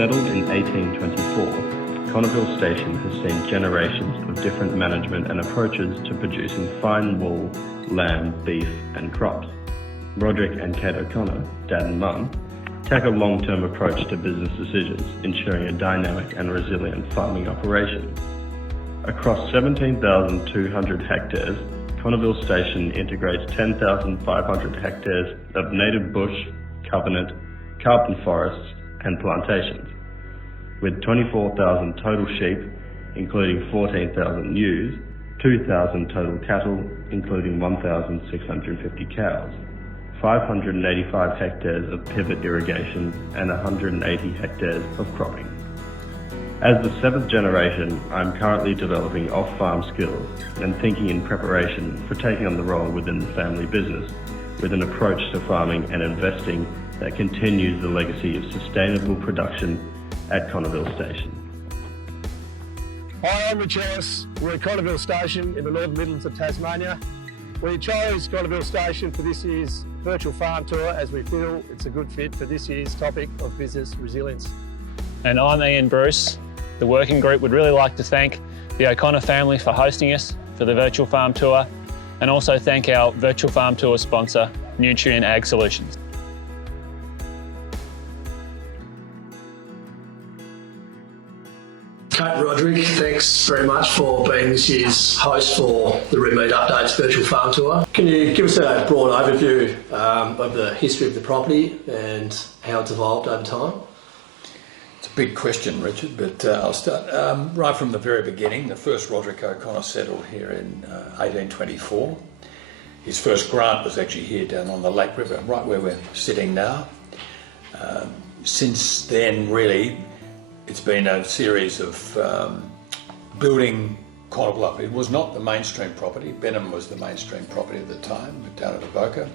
Settled in 1824, Connerville Station has seen generations of different management and approaches to producing fine wool, lamb, beef and crops. Roderic and Kate O'Connor, dad and mum, take a long-term approach to business decisions, ensuring a dynamic and resilient farming operation. Across 17,200 hectares, Connerville Station integrates 10,500 hectares of native bush, covenant, carbon forests and plantations, with 24,000 total sheep, including 14,000 ewes, 2,000 total cattle, including 1,650 cows, 585 hectares of pivot irrigation and 180 hectares of cropping. As the seventh generation, I'm currently developing off-farm skills and thinking in preparation for taking on the role within the family business with an approach to farming and investing that continues the legacy of sustainable production at Connerville Station. Hi, I'm Rich Ellis. We're at Connerville Station in the Northern Midlands of Tasmania. We chose Connerville Station for this year's virtual farm tour as we feel it's a good fit for this year's topic of business resilience. And I'm Ian Bruce. The working group would really like to thank the O'Connor family for hosting us for the virtual farm tour, and also thank our virtual farm tour sponsor, Nutrient Ag Solutions. Kate, Roderic, thanks very much for being this year's host for the Red Meat Updates virtual farm tour. Can you give us a broad overview of the history of the property and how it's evolved over time? It's a big question, Richard, but I'll start right from the very beginning. The first Roderic O'Connor settled here in 1824. His first grant was actually here down on the Lake River, right where we're sitting now. Since then, really, it's been a series of building Connerville up. It was not the mainstream property. Benham was the mainstream property at the time, down at Avoca.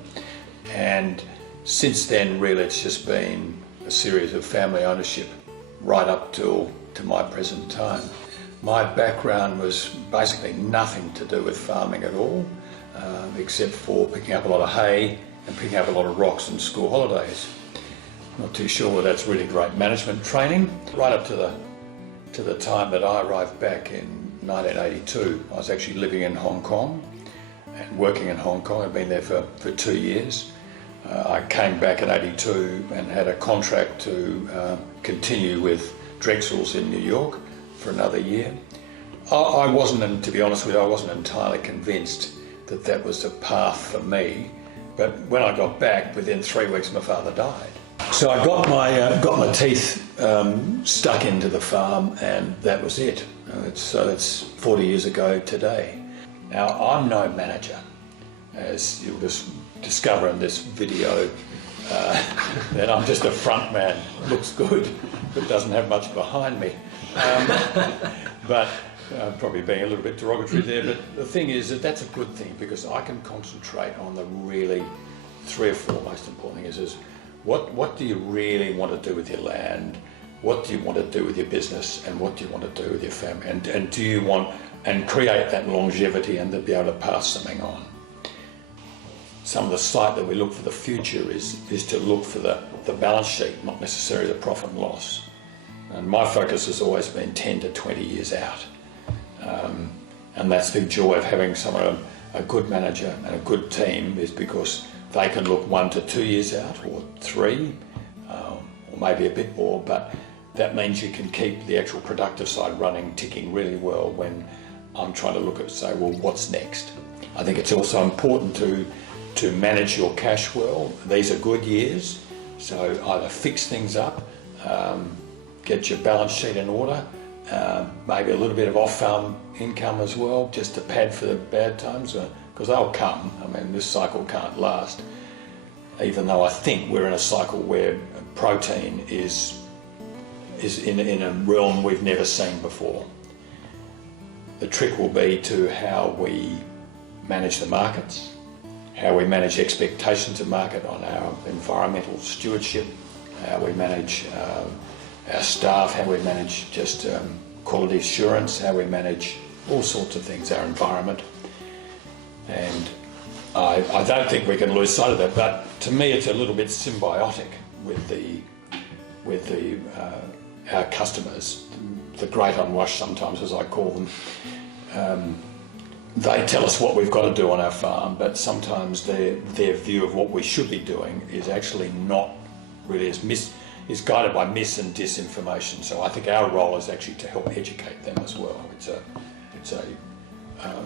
And since then, really, it's just been a series of family ownership right up to my present time. My background was basically nothing to do with farming at all, except for picking up a lot of hay and picking up a lot of rocks in school holidays. Not too sure whether that's really great management training. Right up to the time that I arrived back in 1982, I was actually living in Hong Kong and working in Hong Kong. I'd been there for 2 years. I came back in 82 and had a contract to continue with Drexel's in New York for another year. I wasn't, to be honest with you, I wasn't entirely convinced that that was the path for me. But when I got back, within 3 weeks, my father died. So I got my teeth stuck into the farm, and that was it. So it's 40 years ago today. Now, I'm no manager, as you'll just discover in this video, that I'm just a front man. Looks good, but doesn't have much behind me. But probably being a little bit derogatory there, but the thing is that that's a good thing, because I can concentrate on the really 3 or 4 most important things is what do you really want to do with your land, what do you want to do with your business, and what do you want to do with your family, and do you want and create that longevity and to be able to pass something on. Some of the sight that we look for the future is to look for the balance sheet, not necessarily the profit and loss. And my focus has always been 10 to 20 years out. And that's the joy of having someone, a good manager and a good team, is because they can look 1 to 2 years out, or 3, or maybe a bit more, but that means you can keep the actual productive side running, ticking really well when I'm trying to look at, say, well, what's next? I think it's also important to manage your cash well. These are good years, so either fix things up, get your balance sheet in order, maybe a little bit of off-farm income as well, just to pad for the bad times, because they'll come. I mean, this cycle can't last, even though I think we're in a cycle where protein is in a realm we've never seen before. The trick will be to how we manage the markets, how we manage expectations of market on our environmental stewardship, how we manage our staff, how we manage just quality assurance, how we manage all sorts of things, our environment. And I don't think we can lose sight of that, but to me it's a little bit symbiotic with the our customers, the great unwashed sometimes, as I call them, they tell us what we've got to do on our farm, but sometimes their view of what we should be doing is actually not really is guided by mis and disinformation. So I think our role is actually to help educate them as well. It's a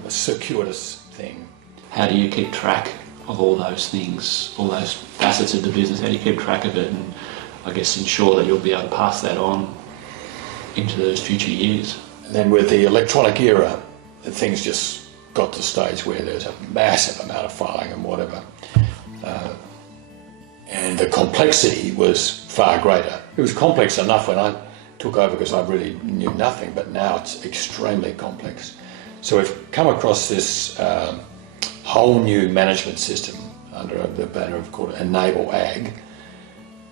circuitous thing. How do you keep track of all those things, all those facets of the business? How do you keep track of it and I guess ensure that you'll be able to pass that on into those future years? And then with the electronic era, things just got to the stage where there's a massive amount of filing and whatever. And the complexity was far greater. It was complex enough when I took over because I really knew nothing, but now it's extremely complex. So we've come across this whole new management system under the banner of called Enable Ag,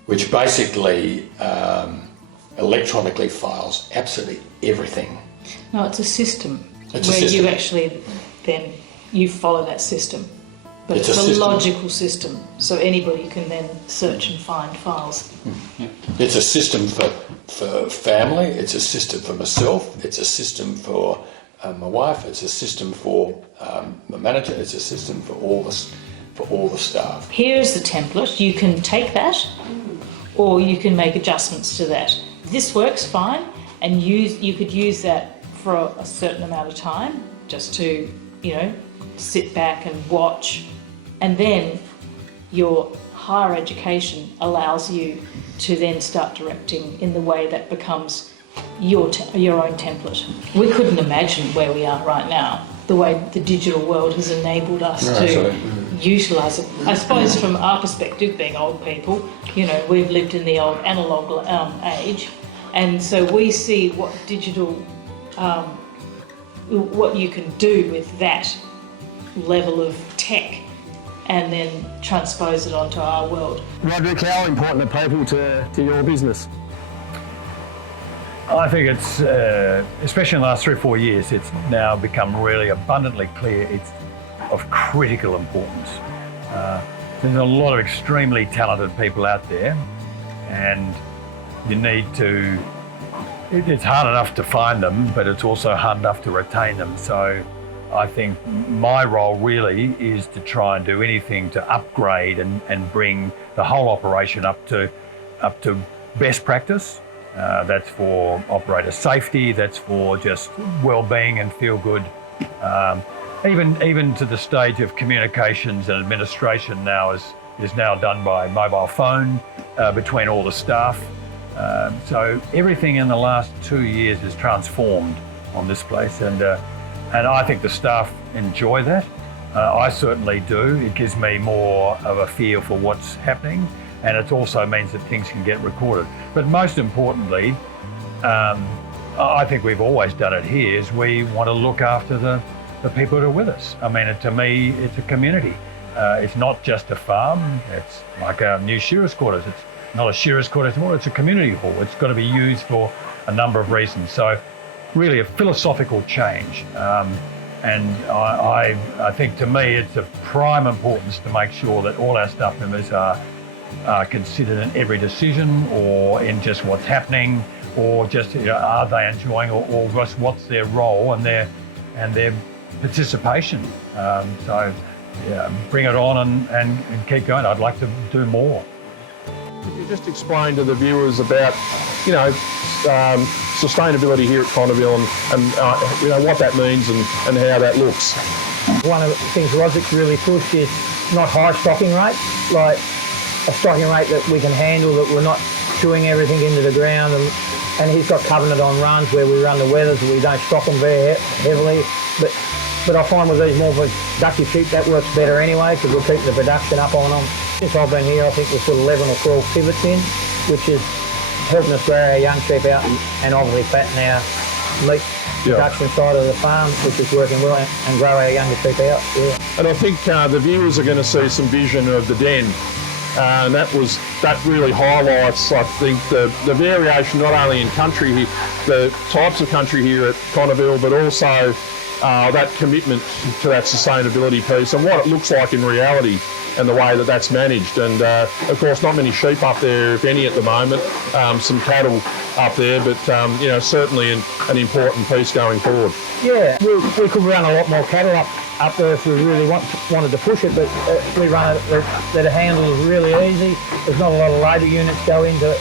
which basically electronically files absolutely everything. No, it's a system It's a where system. you actually then you follow that system. But It's it's a a system. logical system, so anybody can then search and find files. It's a system for family, it's a system for myself, it's a system for my wife, it's a system for my manager, it's a system for all the staff. Here's the template. You can take that, or you can make adjustments to that. This works fine, and you could use that for a certain amount of time, just to sit back and watch, and then your higher education allows you to then start directing in the way that becomes your own template. We couldn't imagine where we are right now, the way the digital world has enabled us to utilise it. I suppose from our perspective, being old people, we've lived in the old analogue age, and so we see what digital, what you can do with that level of tech and then transpose it onto our world. Roderic, how important are people to your business? I think it's, especially in the last 3 or 4 years, it's now become really abundantly clear it's of critical importance. There's a lot of extremely talented people out there, and you need to, it's hard enough to find them, but it's also hard enough to retain them. So I think my role really is to try and do anything to upgrade and bring the whole operation up to best practice. That's for operator safety, that's for just well-being and feel good. Even to the stage of communications and administration now is now done by mobile phone between all the staff. So everything in the last 2 years is transformed on this place, and I think the staff enjoy that. I certainly do. It gives me more of a feel for what's happening, and it also means that things can get recorded. But most importantly, I think we've always done it here, is we want to look after the people that are with us. I mean, to me, it's a community. It's not just a farm. It's like our new shearers' quarters. It's not a shearers' quarters anymore, it's a community hall. It's got to be used for a number of reasons. So really a philosophical change. And I think to me, it's of prime importance to make sure that all our staff members are considered in every decision, or in just what's happening, or just are they enjoying, or just what's their role and their participation. So yeah, bring it on and keep going. I'd like to do more. Could you just explain to the viewers about, sustainability here at Connerville and what that means and how that looks? One of the things Roderic really pushed is not high stocking rates, like a stocking rate that we can handle, that we're not chewing everything into the ground, and he's got covenant on runs where we run the weathers, we don't stock them very heavily, but I find with these more productive sheep that works better anyway, because we're keeping the production up on them. Since I've been here, I think we've put 11 or 12 pivots in, which is helping us grow our young sheep out and obviously fatten our meat production side of the farm, which is working well, and grow our younger sheep out. Yeah. And I think the viewers are going to see some vision of the den. And that really highlights, I think, the variation not only in country here, the types of country here at Connerville, but also that commitment to that sustainability piece and what it looks like in reality. and the way that that's managed. And of course, not many sheep up there, if any, at the moment. Some cattle up there, but you know, certainly an important piece going forward. Yeah, we could run a lot more cattle up there if we really wanted to push it, but we run it that the handle is really easy. There's not a lot of labour units go into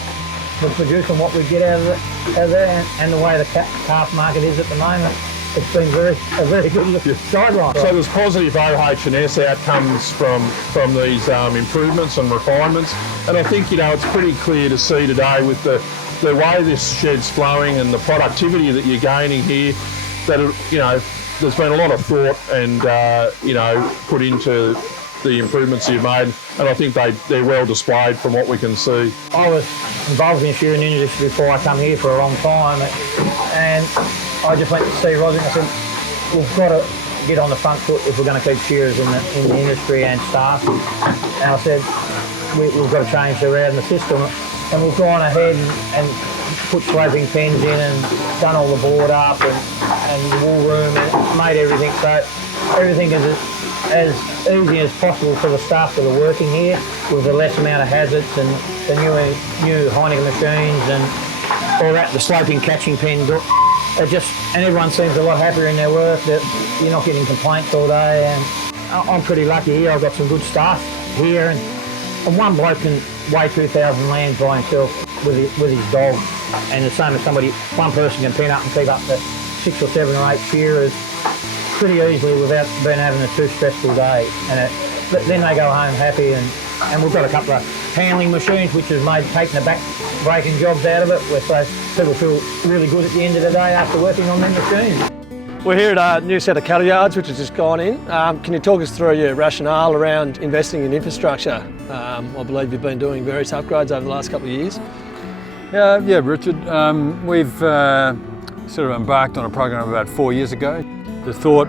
producing what we get out of there, and the way the calf market is at the moment, it's been a very good sideline. So there's positive OH&S outcomes from these improvements and refinements, and I think, you know, it's pretty clear to see today with the way this shed's flowing and the productivity that you're gaining here, that, you know, there's been a lot of thought and you know, put into the improvements you've made, and I think they're well displayed from what we can see. I was involved in the shearing industry before I come here for a long time, and I just went to see Roderic and I said, we've got to get on the front foot if we're going to keep shearers in the industry and staff. And I said, we've got to change around the system, and we've gone ahead and put sloping pens in and done all the board up and the wool room and made everything so everything is as easy as possible for the staff that are working here, with the less amount of hazards and the new Heineken machines and all that, the sloping catching pen. And everyone seems a lot happier in their work, that you're not getting complaints all day. And I'm pretty lucky here. I've got some good staff here, and one bloke can weigh 2,000 lambs by himself with his dog, and the same as one person can pen up and keep up to 6 or 7 or 8 shearers pretty easily without having a too stressful day. And then they go home happy, and we've got a couple of handling machines which has made taking the back breaking jobs out of it, where people feel really good at the end of the day after working on them machines. We're here at a new set of cattle yards which has just gone in. Can you talk us through your rationale around investing in infrastructure? I believe you've been doing various upgrades over the last couple of years. Yeah, Richard. We've sort of embarked on a program about 4 years ago. The thought,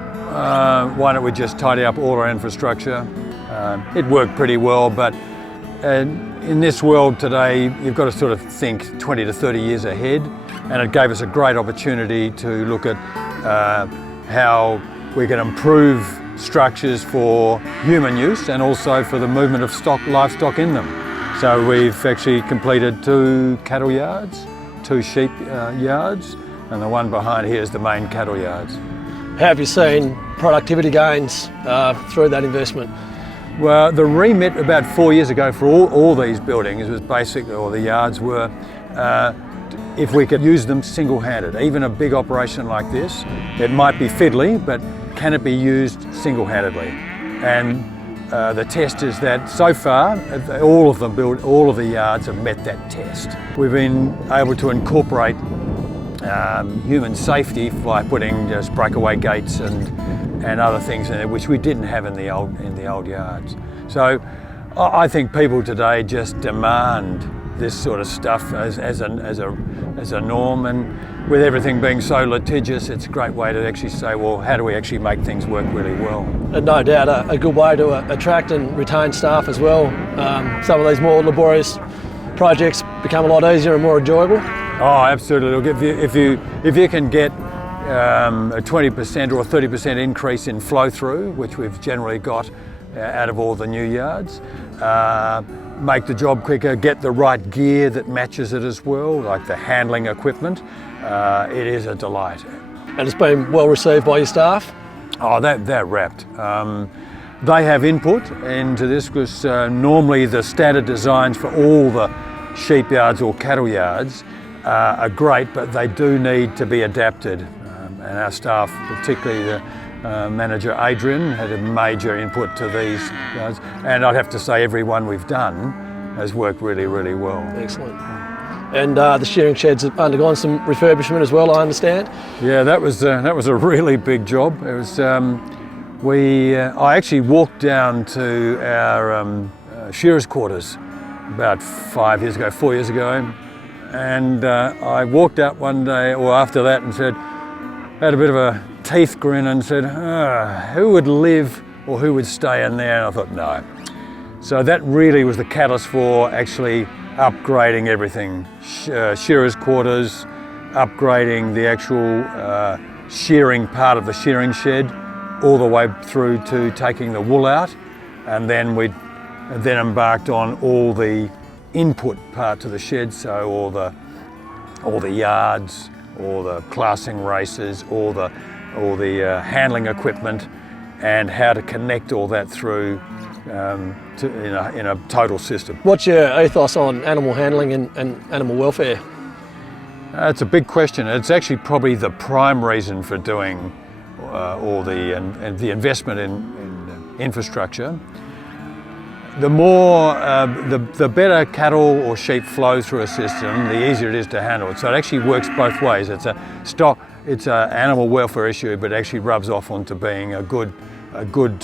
why don't we just tidy up all our infrastructure? It worked pretty well, but in this world today, you've got to sort of think 20 to 30 years ahead, and it gave us a great opportunity to look at how we can improve structures for human use and also for the movement of livestock in them. So we've actually completed 2 cattle yards, 2 sheep yards, and the one behind here is the main cattle yards. How have you seen productivity gains through that investment? Well, the remit about 4 years ago for all these buildings was basically, or the yards were, if we could use them single-handed. Even a big operation like this, it might be fiddly, but can it be used single-handedly? And the test is that so far, all of the yards have met that test. We've been able to incorporate human safety by putting just breakaway gates and other things in it, which we didn't have in the old yards. So I think people today just demand this sort of stuff as a norm, and with everything being so litigious, it's a great way to actually say, well, how do we actually make things work really well? And no doubt a good way to attract and retain staff as well. Some of these more laborious projects become a lot easier and more enjoyable. Oh, absolutely. Look, if you can get a 20% or a 30% increase in flow through, which we've generally got out of all the new yards, make the job quicker, get the right gear that matches it as well, like the handling equipment, it is a delight. And it's been well received by your staff? Oh, they're wrapped. They have input into this, because normally the standard designs for all the sheep yards or cattle yards are great, but they do need to be adapted. And our staff, particularly the manager Adrian, had a major input to these yards. And I'd have to say every one we've done has worked really, really well. Excellent. And the shearing sheds have undergone some refurbishment as well, I understand? Yeah, that was a really big job. It was I actually walked down to our shearers' quarters about 4 years ago, and I walked out one day or after that and had a bit of a teeth grin and said, who would live or who would stay in there? And I thought, no. So that really was the catalyst for actually upgrading everything. Shearers' quarters, upgrading the actual shearing part of the shearing shed, all the way through to taking the wool out. And then we'd and then embarked on all the input parts of the shed, so all the yards, all the classing races, all the handling equipment, and how to connect all that through in a total system. What's your ethos on animal handling and animal welfare? It's a big question. It's actually probably the prime reason for doing all the investment in infrastructure. The more, the better cattle or sheep flow through a system, the easier it is to handle it. So it actually works both ways. It's an animal welfare issue, but it actually rubs off onto being a good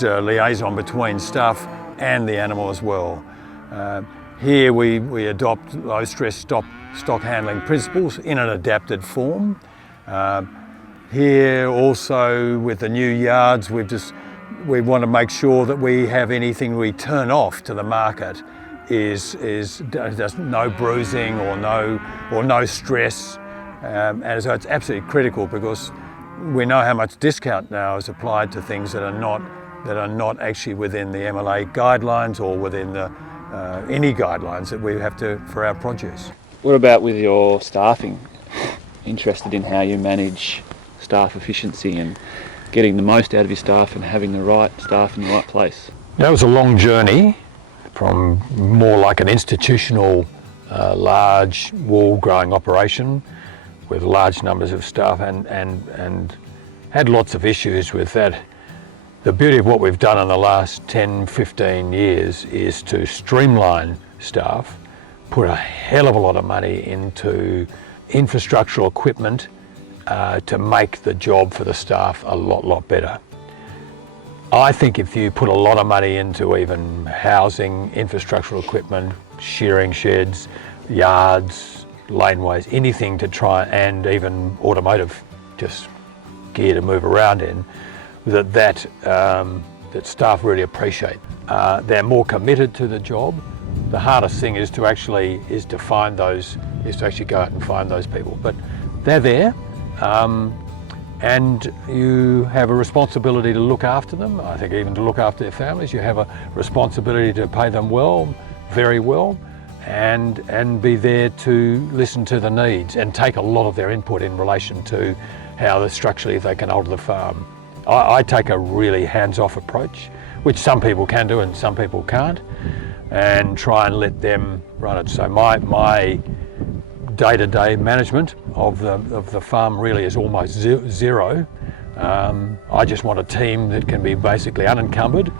liaison between staff and the animal as well. Here we adopt low stress stock handling principles in an adapted form. Here also with the new yards, we want to make sure that we have anything we turn off to the market is no bruising or no stress, and so it's absolutely critical because we know how much discount now is applied to things that are not actually within the MLA guidelines or within the any guidelines that we have to for our produce. What about with your staffing? Interested in how you manage staff efficiency and getting the most out of your staff and having the right staff in the right place? That was a long journey from more like an institutional, large wool growing operation with large numbers of staff and had lots of issues with that. The beauty of what we've done in the last 10, 15 years is to streamline staff, put a hell of a lot of money into infrastructural equipment to make the job for the staff a lot better. I think if you put a lot of money into even housing, infrastructural equipment, shearing sheds, yards, laneways, anything to try, and even automotive, just gear to move around in, that staff really appreciate. They're more committed to the job. The hardest thing is to actually go out and find those people, but they're there. And you have a responsibility to look after them. I think even to look after their families. You have a responsibility to pay them well, very well, and be there to listen to the needs and take a lot of their input in relation to how structurally they can alter the farm. I take a really hands-off approach, which some people can do and some people can't, and try and let them run it. So my day-to-day management of the farm really is almost zero. I just want a team that can be basically unencumbered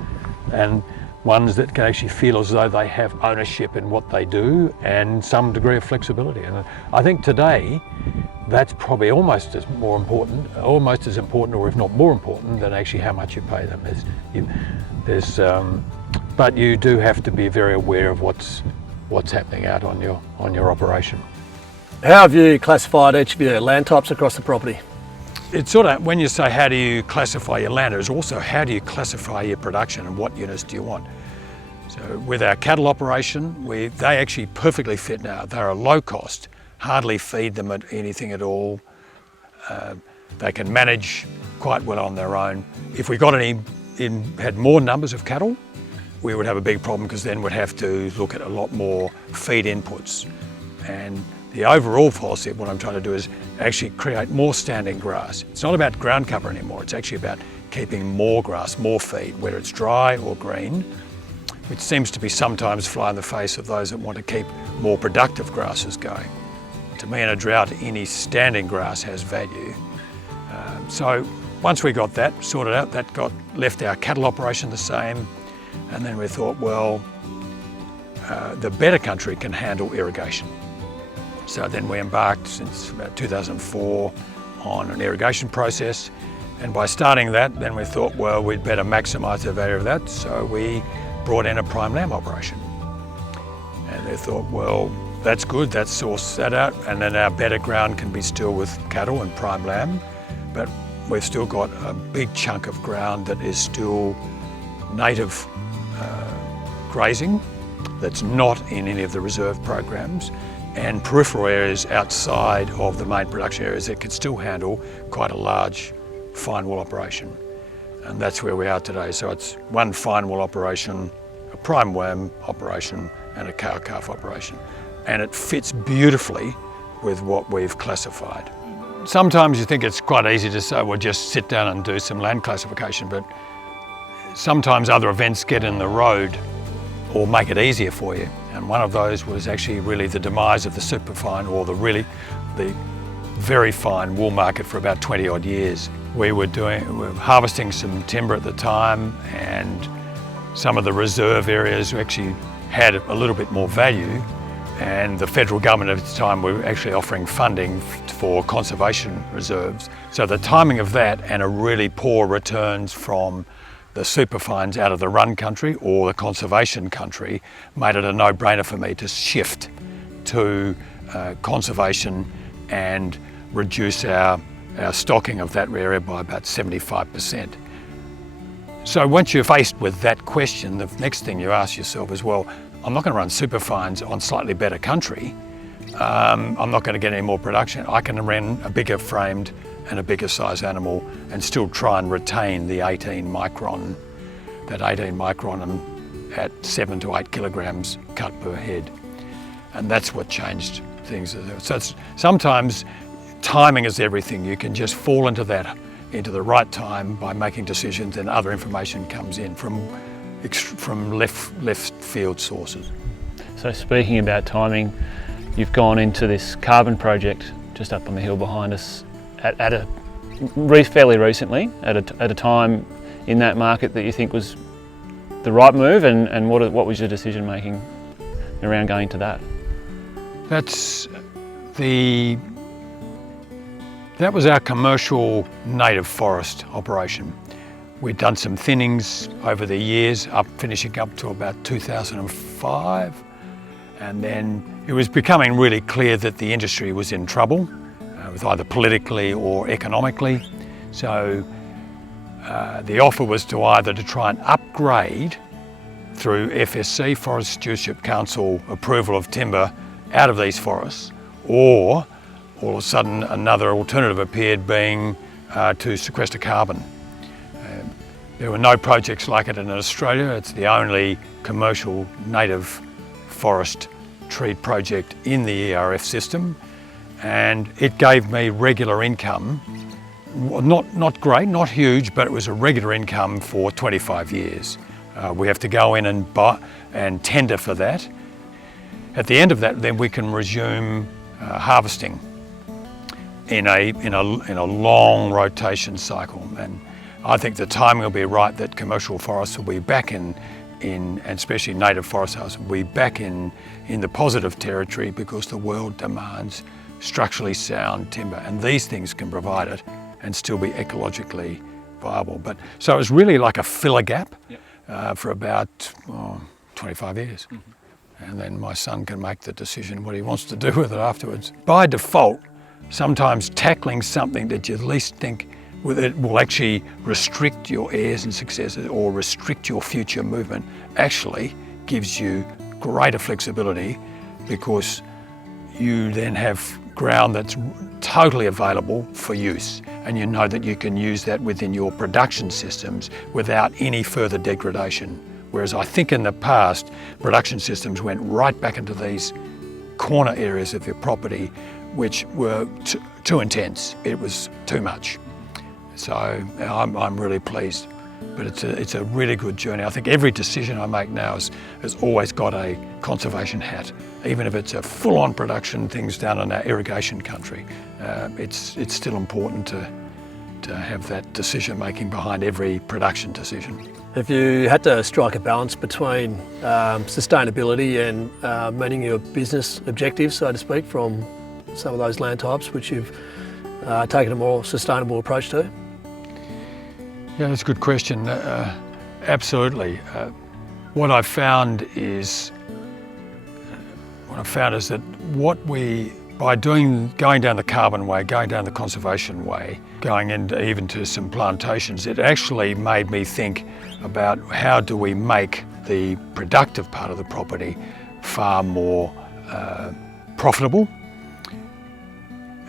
and ones that can actually feel as though they have ownership in what they do and some degree of flexibility. And I think today that's probably almost as important, or if not more important, than actually how much you pay them. But you do have to be very aware of what's happening out on your operation. How have you classified each of your land types across the property? It's sort of, when you say how do you classify your land, it's also how do you classify your production and what units do you want. So with our cattle operation, they actually perfectly fit now. They're a low cost, hardly feed them at anything at all. They can manage quite well on their own. If we had more numbers of cattle, we would have a big problem because then we'd have to look at a lot more feed inputs. And the overall policy of what I'm trying to do is actually create more standing grass. It's not about ground cover anymore, it's actually about keeping more grass, more feed, whether it's dry or green, which seems to be sometimes fly in the face of those that want to keep more productive grasses going. To me, in a drought, any standing grass has value. So once we got that sorted out, that left our cattle operation the same, and then we thought, well, the better country can handle irrigation. So then we embarked since about 2004 on an irrigation process, and by starting that, then we thought, well, we'd better maximise the value of that, so we brought in a prime lamb operation. And they thought, well, that's good, let's source that out, and then our better ground can be still with cattle and prime lamb, but we've still got a big chunk of ground that is still native grazing, that's not in any of the reserve programs, and peripheral areas outside of the main production areas that could still handle quite a large fine wool operation. And that's where we are today. So it's one fine wool operation a prime worm operation and a cow-calf operation. And it fits beautifully with what we've classified. Sometimes you think it's quite easy to say, well, just sit down and do some land classification, but sometimes other events get in the road or make it easier for you. And one of those was actually really the demise of the superfine, or the very fine wool market for about 20 odd years. We were harvesting some timber at the time, and some of the reserve areas actually had a little bit more value, and the federal government at the time were actually offering funding for conservation reserves. So the timing of that and a really poor returns from the superfines out of the run country or the conservation country made it a no-brainer for me to shift to conservation and reduce our stocking of that area by about 75%. So once you're faced with that question, the next thing you ask yourself is, well, I'm not going to run superfines on slightly better country. I'm not going to get any more production. I can run a bigger framed and a bigger size animal and still try and retain the 18 micron at 7 to 8 kilograms cut per head. And that's what changed things. So sometimes timing is everything. You can just fall into the right time by making decisions, and other information comes in from left field sources. So speaking about timing, you've gone into this carbon project just up on the hill behind us fairly recently, at a time in that market that you think was the right move, and what was your decision making around going to that? That was our commercial native forest operation. We'd done some thinnings over the years, finishing up to about 2005, and then it was becoming really clear that the industry was in trouble, with either politically or economically. So the offer was to try and upgrade through FSC, Forest Stewardship Council approval of timber out of these forests, or all of a sudden another alternative appeared, being to sequester carbon. There were no projects like it in Australia. It's the only commercial native forest tree project in the ERF system, and it gave me regular income. Not great, not huge, but it was a regular income for 25 years. We have to go in and buy and tender for that. At the end of that, then we can resume harvesting in a long rotation cycle. And I think the timing will be right, that commercial forests will be back in and especially native forest houses will be back in the positive territory, because the world demands structurally sound timber, and these things can provide it and still be ecologically viable. So it was really like a filler gap for about 25 years. Mm-hmm. And then my son can make the decision what he wants to do with it afterwards. By default, sometimes tackling something that you at least think it will actually restrict your heirs and successors or restrict your future movement actually gives you greater flexibility, because you then have ground that's totally available for use, and you know that you can use that within your production systems without any further degradation. Whereas I think in the past, production systems went right back into these corner areas of your property, which were too intense. It was too much. So I'm really pleased, but it's a really good journey. I think every decision I make now has always got a conservation hat, even if it's a full-on production things down in our irrigation country. It's still important to have that decision making behind every production decision. If you had to strike a balance between sustainability and meeting your business objectives, so to speak, from some of those land types which you've taken a more sustainable approach to? Yeah, that's a good question. Absolutely. What I've found is that by going down the carbon way, going down the conservation way, going into even to some plantations, it actually made me think about how do we make the productive part of the property far more profitable.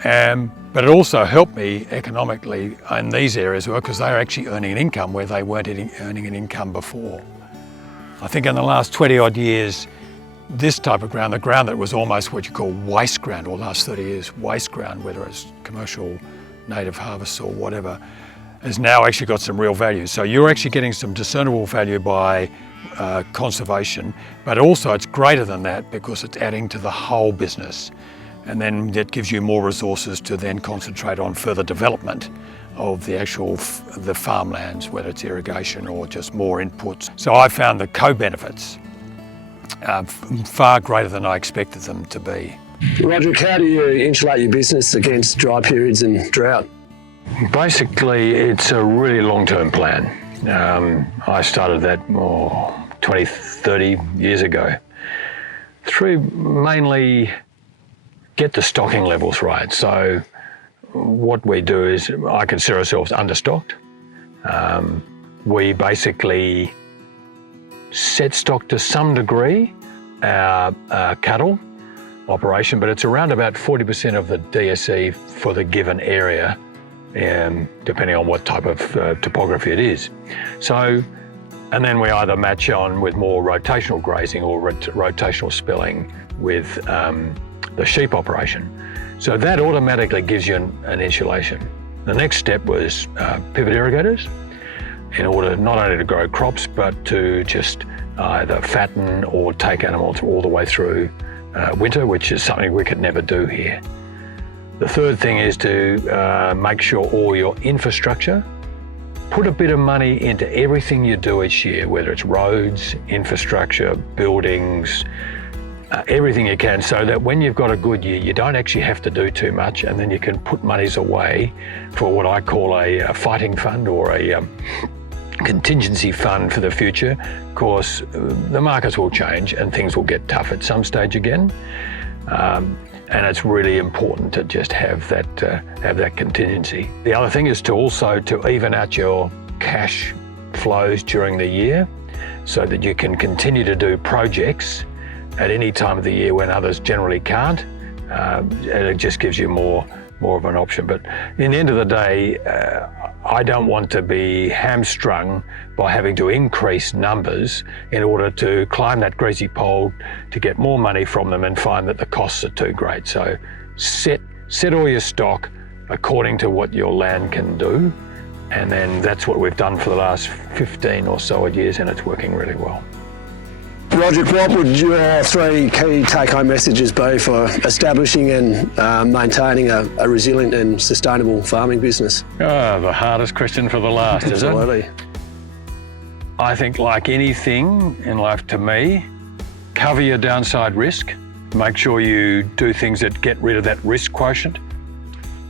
But it also helped me economically in these areas, because they're actually earning an income where they weren't earning an income before. I think in the last 20 odd years, this type of ground, the ground that was almost what you call waste ground, or last 30 years, waste ground, whether it's commercial, native harvests or whatever, has now actually got some real value. So you're actually getting some discernible value by conservation, but also it's greater than that because it's adding to the whole business. And then that gives you more resources to then concentrate on further development of the actual the farmlands, whether it's irrigation or just more inputs. So I found the co-benefits far greater than I expected them to be. Roderic, how do you insulate your business against dry periods and drought? Basically, it's a really long-term plan. I started that 20, 30 years ago through mainly get the stocking levels right. So what we do is I consider ourselves understocked. We basically set stock to some degree, our cattle operation, but it's around about 40% of the DSE for the given area, depending on what type of topography it is. So, and then we either match on with more rotational grazing or rotational spilling with the sheep operation. So that automatically gives you an insulation. The next step was pivot irrigators, in order not only to grow crops, but to just either fatten or take animals all the way through winter, which is something we could never do here. The third thing is to make sure all your infrastructure, put a bit of money into everything you do each year, whether it's roads, infrastructure, buildings, everything you can, so that when you've got a good year, you don't actually have to do too much, and then you can put monies away for what I call a fighting fund or a contingency fund for the future. Of course, the markets will change and things will get tough at some stage again. And it's really important to just have that contingency. The other thing is to also to even out your cash flows during the year so that you can continue to do projects at any time of the year when others generally can't. And it just gives you more of an option. But in the end of the day, I don't want to be hamstrung by having to increase numbers in order to climb that greasy pole to get more money from them and find that the costs are too great. So set all your stock according to what your land can do. And then that's what we've done for the last 15 or so years, and it's working really well. Roderic, what would your three key take-home messages be for establishing and maintaining a resilient and sustainable farming business? Oh, the hardest question for the last, is it? Absolutely. I think like anything in life to me, cover your downside risk. Make sure you do things that get rid of that risk quotient.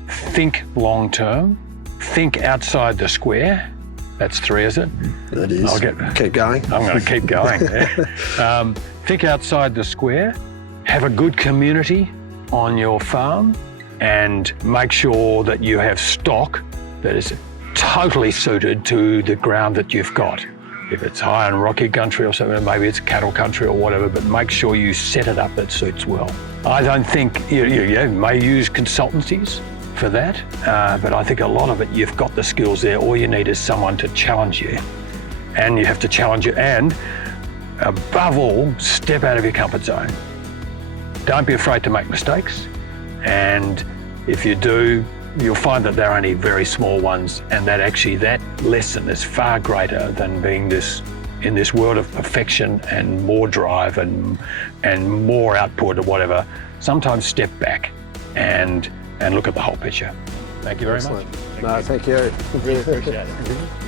Think long-term. Think outside the square. That's three, is it? It is. Keep going. I'm going to keep going. Yeah. Think outside the square. Have a good community on your farm, and make sure that you have stock that is totally suited to the ground that you've got. If it's high and rocky country or something, maybe it's cattle country or whatever, but make sure you set it up that suits well. I don't think you may use consultancies for that, but I think a lot of it, you've got the skills there. All you need is someone to challenge you, and you have to challenge you, and above all, step out of your comfort zone. Don't be afraid to make mistakes, and if you do, you'll find that they're only very small ones, and that actually that lesson is far greater than being in this world of perfection and more drive and more output or whatever. Sometimes step back and look at the whole picture. Thank you very much. No, thank you. Really appreciate it.